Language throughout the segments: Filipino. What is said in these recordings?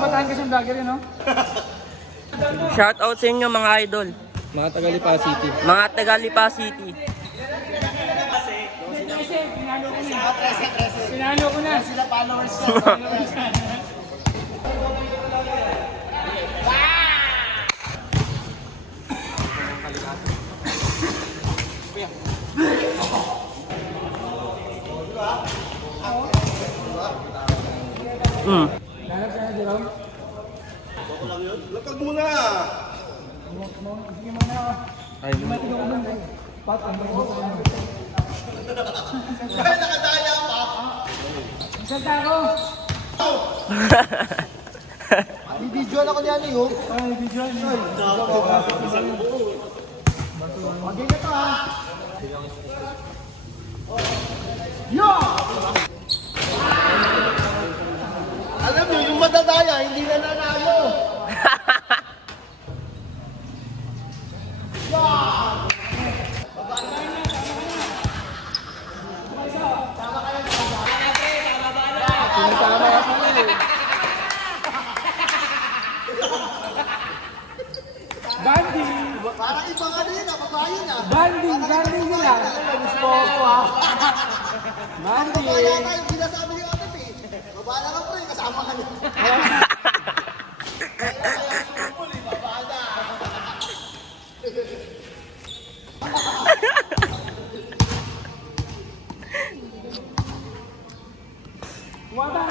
Batangas yung vlogger yun, no? Shout out sa inyo mga idol. Mga taga Lipa City. Mga taga Lipa City. Pinalo ko na. Sila followers na. Lakad mo na! Sige muna. Ay, Dahil nakadaya pa! Salta ako. Bibidyoan ako niyan eh, oh. Ay, video yun. Maging ito, ha? Yo! Alam niyo, yung madadaya, hindi na nanalo. Banding. Parang iba ka din, babae na. Banding nila. Gusto ko, ha? Banding. Babae na yung sinasabi ni Otep eh. Babae na ka pre, kasama ka niya. Wala.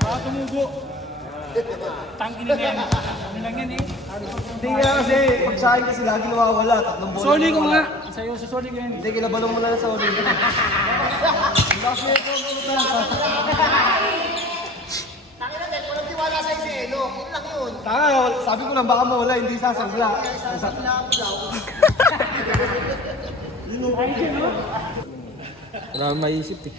Baka tumugo. Tangkin na yan. Ano lang yan eh. Hindi nga kasi, pag sa akin kasi lagi nawawala. Tatlong bola. Sorry ko nga. Sa'yo, sorry ko yan. Hindi, kinabalong mo na lang sa uli. Tanga, sabi ko lang baka mawala, hindi sasagla. Wala akong maisip eh.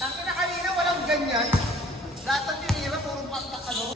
Tangin na kanina, walang ganyan. Lahat ng tinira, puro paktak ano.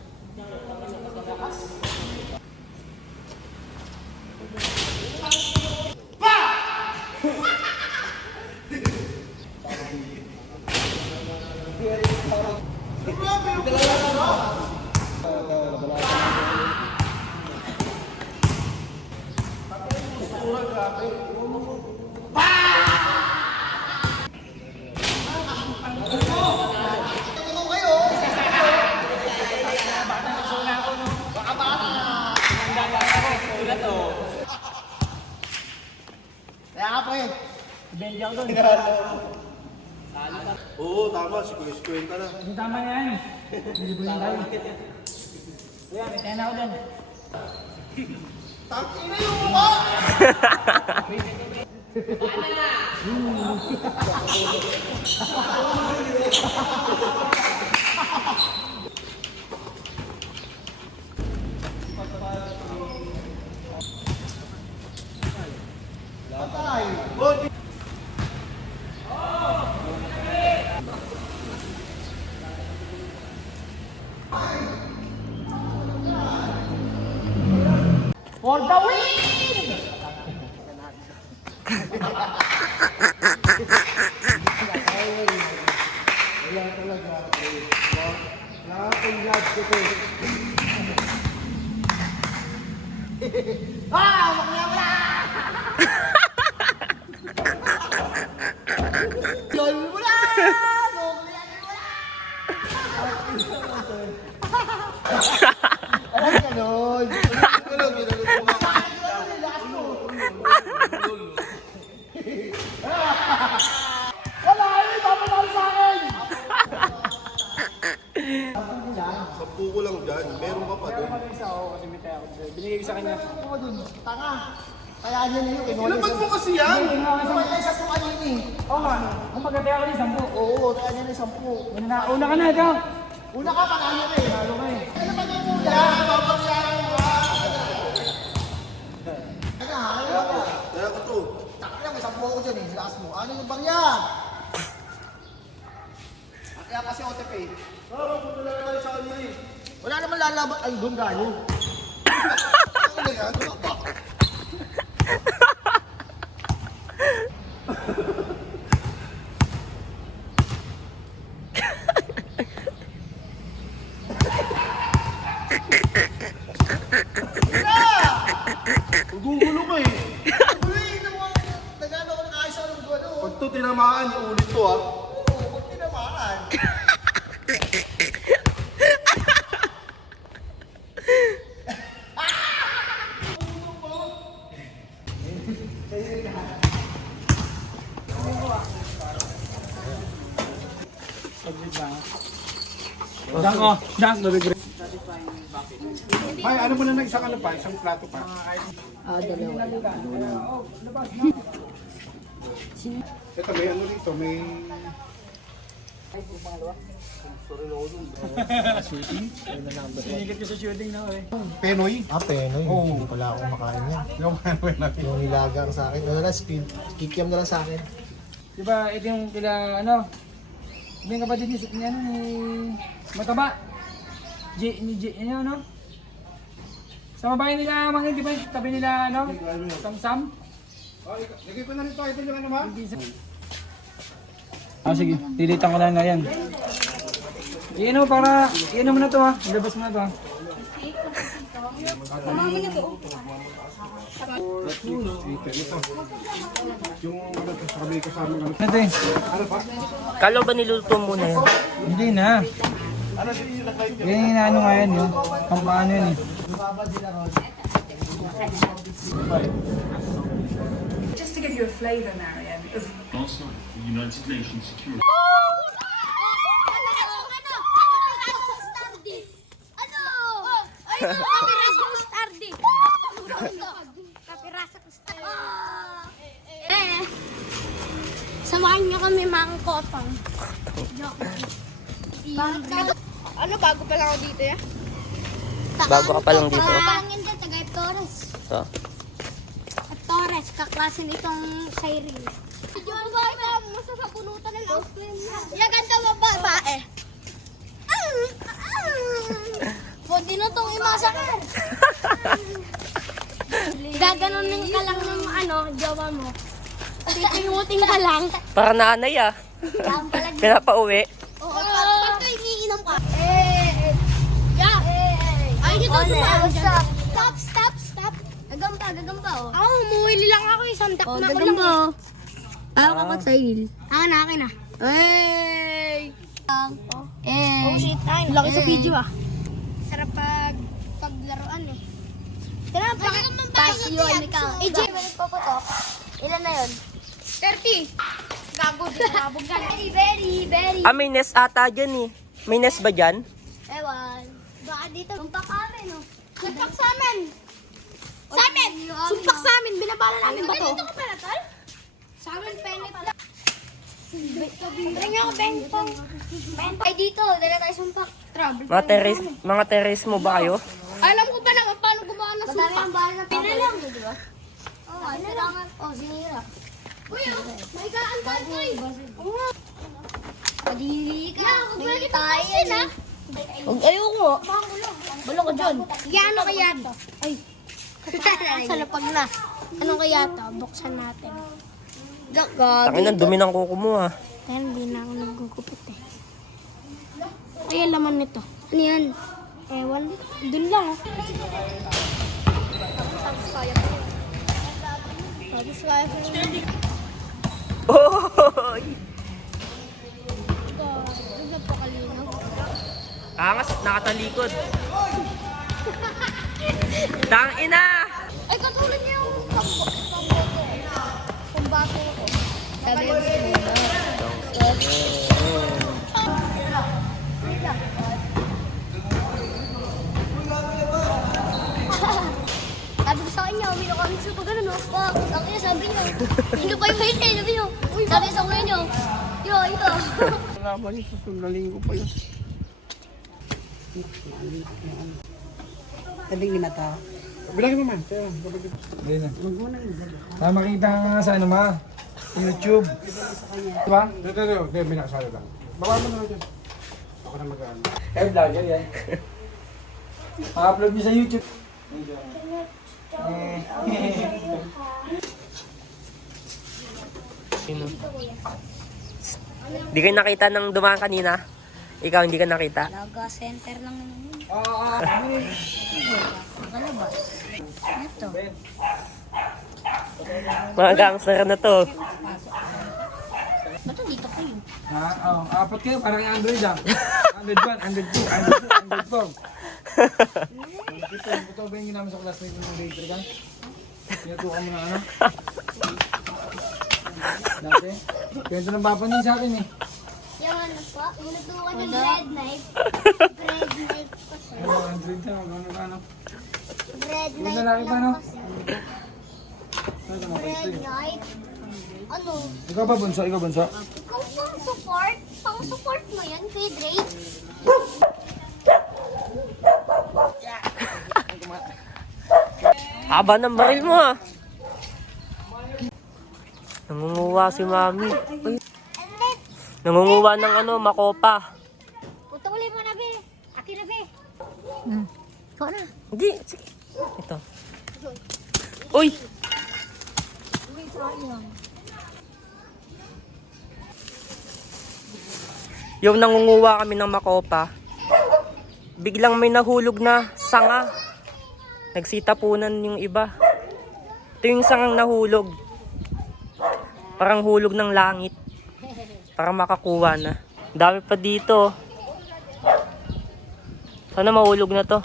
Kaya nga pre. Bendi ako doon. Oo, tama. Kwenta na. Hindi tama na yan. Nilibuhin tayo. Kaya, may tena ako doon. Tangin na yung mukha! For the win! Wala talaga. Nakapag-lab ko to. Ah! Wala! Lol mo na! Alam ka nun. Wala! Ipapanalo sa akin! Sampu ko lang dyan. Meron ka pa doon. Binigay ko sa kanya. Tanga. Kaya niya na yun. Ilapag mo kasi yan! May isa po kanina eh. Oo nga. Kung magkataya ako ng 10. Oo, kaya niya na 10. Una ka na, ikaw. Una ka pa kanya na eh. Lalo ka eh. Ano ba yung muna? Papayaran mo ba? Kaya ko to. Taka lang, may 10 ako dyan eh. Lakas mo. Ano yung bangya? Kaya kasi OTP. Wala naman lalaban. Ay, doon galing. Ano yan? Ano ba? Gugulo ka eh. Uy, nagano ko nakayos ako ng gulo. Pag ito tinamaan, iulit to ah. Oo, huwag tinamaan. Dunk oh. Dunk, nabigre. Ay, ano mo na isang ano pa, isang plato pa. Ito may ano rito, may... Sinigit ko sa shooting na eh. Penoy. Ah, penoy. Oo. Hindi pala ako makain yan. Yung penoy natin. Yung nilagang sa akin. Ano na, kikiam na lang sa akin. Diba, ito yung kila, ano, ito yung kapatid ni ano, ni Mataba. Ano, no? Sa babae nila, mga hindi ba, tabi nila, ano, Samsam? Lagay ko na rin to, ito yung ano ma? Ah, sige, dilitan ko lang na yan. Iyan mo para, iyan mo na to ha, ilabas mo na to ha. Ito. Yung ano, sa may kasama ano. Ano to eh? Ano pa? Kalo ba niluto mo na yun? Hindi na. Yan yung ano nga yan yun, pampaano yun eh. Just to give you a flavour, Mariam, of Last night, the United Nations Security Samahan niyo kami mga kotong. Ano, bago pa lang ako dito ya? Bago ka pa lang dito. Parang yun dyan, taga Torres. So, Torres, kaklase nitong Cyril. Diyan ba ito? Masasapunutan ng ice cream. Yan, ganda mo ba? Bae. Pwede na itong imasakar. Gaganunin ka lang ng ano, jowa mo. Titingutin ka lang. para nanay ah. Pinapauwi. Oo. Pag iniinom ka. Yeah. Ayun yung tutuwa. Stop. Gagamba oh. Ako, umuwili lang ako isang dak na ko lang. Ayaw ka sa il. Akin na. Hey! Oh shit, ay. Laki sa video ah. Sarap paglaruan eh. Tara, pasyon ikaw. EJ, nagpapatok. Ilan na yun? 30. Gago, di nabog ka. Very. Ah, may nest ata dyan eh. May nest ba dyan? Ewan. Baka dito. Sumpak sa amin, oh. Sumpak sa amin. Sa amin. Sumpak sa amin. Binabala namin ba to? Dito ka pala, tol? Sa amin, penit lang. Bring ako, bentong. Ay, dito. Dala tayo sumpak. Trouble. Mga terrace mo ba kayo? Alam ko pa naman paano gumawa ng sumpak. Madami ang bahala na pinalang. Di ba? Oo, pinalangan. Oo, sinira. Uy, may kaan tayo, boy. Oo. Padili ka. May tayo na. Ayoko. Balo ko dyan. Ano kaya to? Ay. Sa lapag na. Ano kaya to? Buksan natin. Tangin ang dumi ng kuko mo ah. Kaya hindi na ako nagugupit eh. Ay, ang laman nito. Ano yan? Ewan. Dun lang oh. Tapos kaya ko Oy! Ano pa kalinaw? Angas, nakatalikod. Tang ina! Ay, katulad niya yung kumbato ko. Sabi mo sabi ko sa kanya, uminom kami sa pag ano, no? Wow, ang ina sabi niya. Hindi pa yung main sabi niyo. Sabi sa kuya niyo. Ito. Wala ba yun? Susundaling ko pa yun. Tabing lima tao. Bilangin mo man. Kaya, Ayun na. Makita ka nga sa ano ma? YouTube. Diba? ito, binakasala lang. Baba mo na dyan. Ako na mag-ano. Kayo vlogger yan. Pa-upload niyo sa YouTube. Sino? Di kayo nakita nang dumaan kanina? Ikaw hindi ka nakita? Laga center lang naman. Oo. Nakalabas. Ito. Mga gangster na to. Ba't dito kayo? Ha? Oo. Apat kayo, parang Android ah. Android 1, Android 2, Android 2, Android 4. Ito ba yung ginamit sa classmate mo ng grade 3 ka? Pinutukan mo na ano? Dati? Kwento ng papa niya sa akin eh. Yung ano po, minutukan ng bread knife. Bread knife po sir. Ano, Android ka, ano? Bread Yung knife lalaki pa, lang no? po sir. Ano naman Bread ito eh? knife. Ano? Ikaw ba bunso? Ikaw bunso? Ikaw pang support? Pang support mo yan kay Drake? Haba ng baril mo ah. Nangunguha si mami. Ay, And then, nangunguha ng ano, makopa. putulin mo na be. Akin na be. Ikaw na. Hindi, sige. Ito. Uy! Yung nangunguha kami ng makopa, biglang may nahulog na sanga. Nagsitapunan yung iba. Ito yung sangang nahulog. Parang hulog ng langit. Para makakuha na. Dami pa dito. Sana mahulog na to.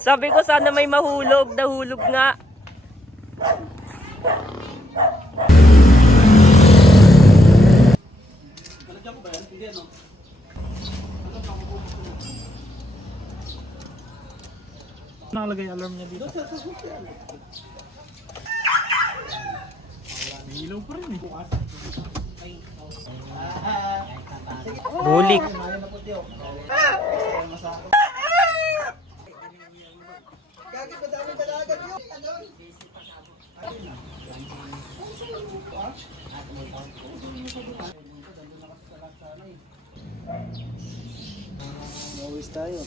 Sabi ko sana may mahulog. Nahulog nga. Nakalagay alarm niya dito. May ilaw pa rin eh. Bulik. Gagi, madami dalaga yun. Ano? Always tayo.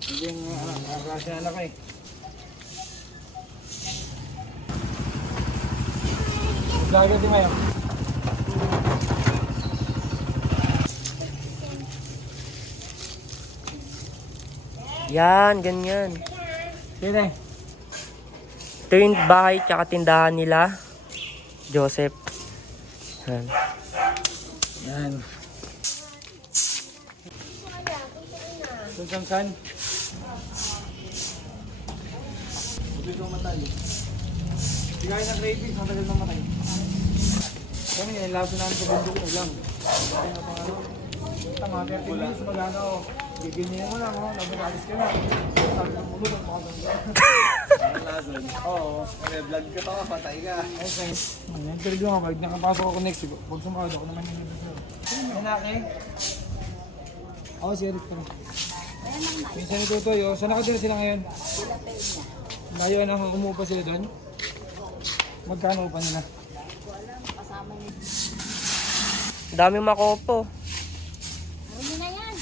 Hindi yung kasi anak ko eh. Lagi din ngayon. Yan, ganyan. Sine? Ito yung bahay tsaka tindahan nila. Joseph. Yan. Yan. Ito saan? Huwag ito matay. Hindi kaya ng rabies, matagal na matay. Kami, laso namin sa bundok mo lang. Kaya na pang ano. Tama, 30 minutes mag-ano. Giginyan mo lang, oh. Nabinalis ka na. Sabi ng mulo, makaganda. Oo. May vlog ka pa, patay ka. Okay. Interview ako, pag nakapasok ako next week, kung sumakad ako naman yung video. Ay, naki. Ako si Eric pa. Minsan ni Tutoy, oh. Saan nakatira sila ngayon? Layo na ako, umupa sila doon. Magkano upa nila? Daming makopo. Huli na yan.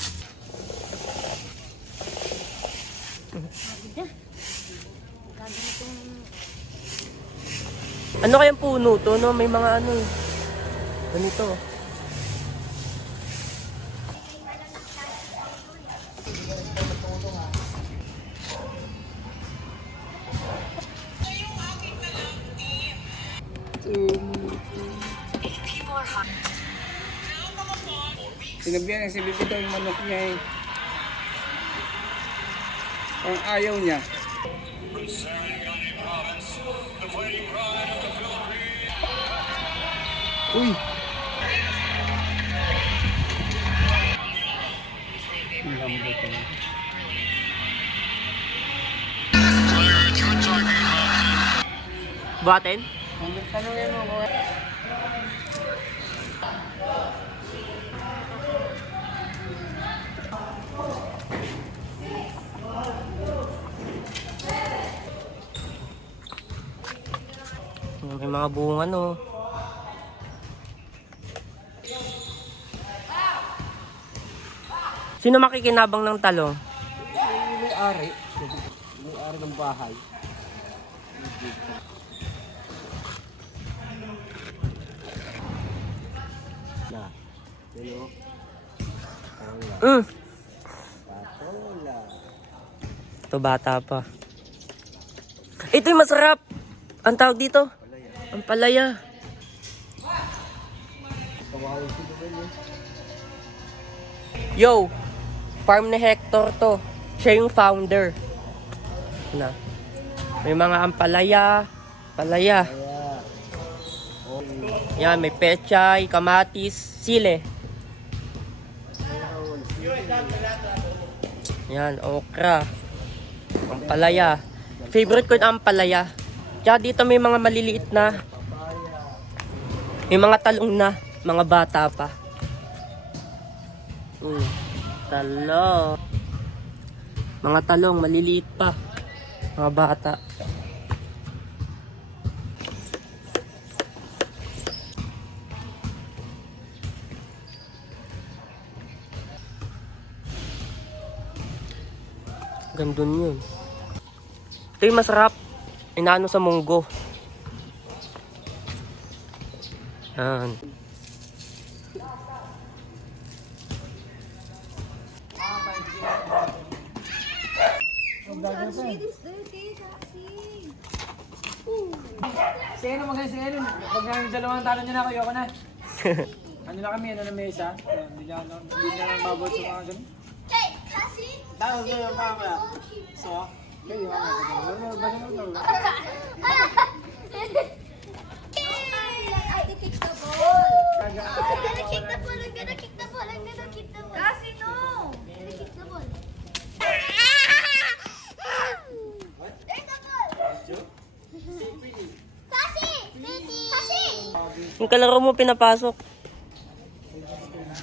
Ano kayang puno to, no? May mga ano eh. Ganito. Sinabihan ng si Bibito yung manok niya eh. Ang ayaw niya. Uy! Buhatin? May mga bunga no. Sino makikinabang ng talong? May-ari ng bahay. Mm. Ito bata pa. Ito yung masarap. Ang tawag dito? Ang palaya. Yo, farm ni Hector to. Siya yung founder. Na. May mga ampalaya, palaya. Yan, may pechay, kamatis, sile. Yan, okra. Ampalaya. Favorite ko yung ampalaya. Tsaka dito may mga maliliit na. May mga talong na. Mga bata pa. Talong. Mga talong, maliliit pa. Mga bata. Gandun yun. Ito yung masarap. Inaano sa munggo. Yan. Si ano magaling si ano. Pag namin dalawang talo niya na ako, ayoko na. Ano na kami, ano na may isa. Hindi na mabot sa mga ganun. Tawag mo yung camera. So, Okay, yung mga ganun. Kasi no! There's the ball. Yung kalaro mo pinapasok.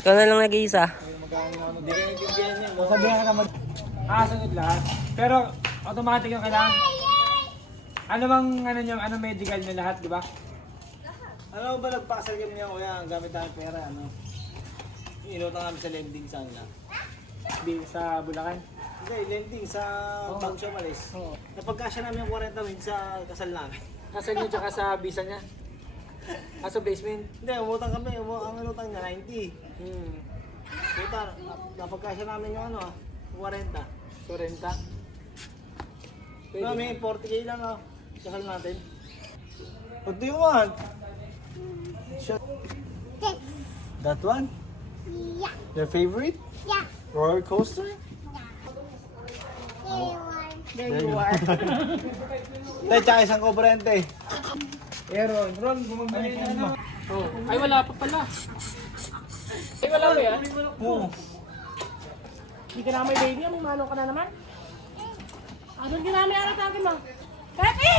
Ikaw na lang nag-iisa. Sabihan ka na sunod lahat. Pero automatic yung kailangan. Ano bang ano nyo, ano medical nyo lahat, di ba? ano ba nagpakasal kami niya kuya? Ang gamit namin pera, ano? Inutang namin sa lending sana. Di sa Bulacan. Hindi, lending sa Bang Shomalis. Oo. Napagkasya namin yung 40 wins sa kasal namin. Kasal nyo tsaka sa visa niya. Sa basement. Hindi, umutang kami. Ang inutang niya, 90. Puta, napagkasya namin yung ano, 40. 40. Pwede may 40k lang ah. Kasal natin. What do you want? Shot. That one? Yeah. Your favorite? Yeah. Roller coaster? There you are. Tay, tsaka isang kobrente. Ron, bumabali na ano. Oh. Ay, wala pa pala. Ay, wala ba yan? Oo. Hindi ka na may baby, mano ka na naman. Ano ka namin arat natin mo? Pepe!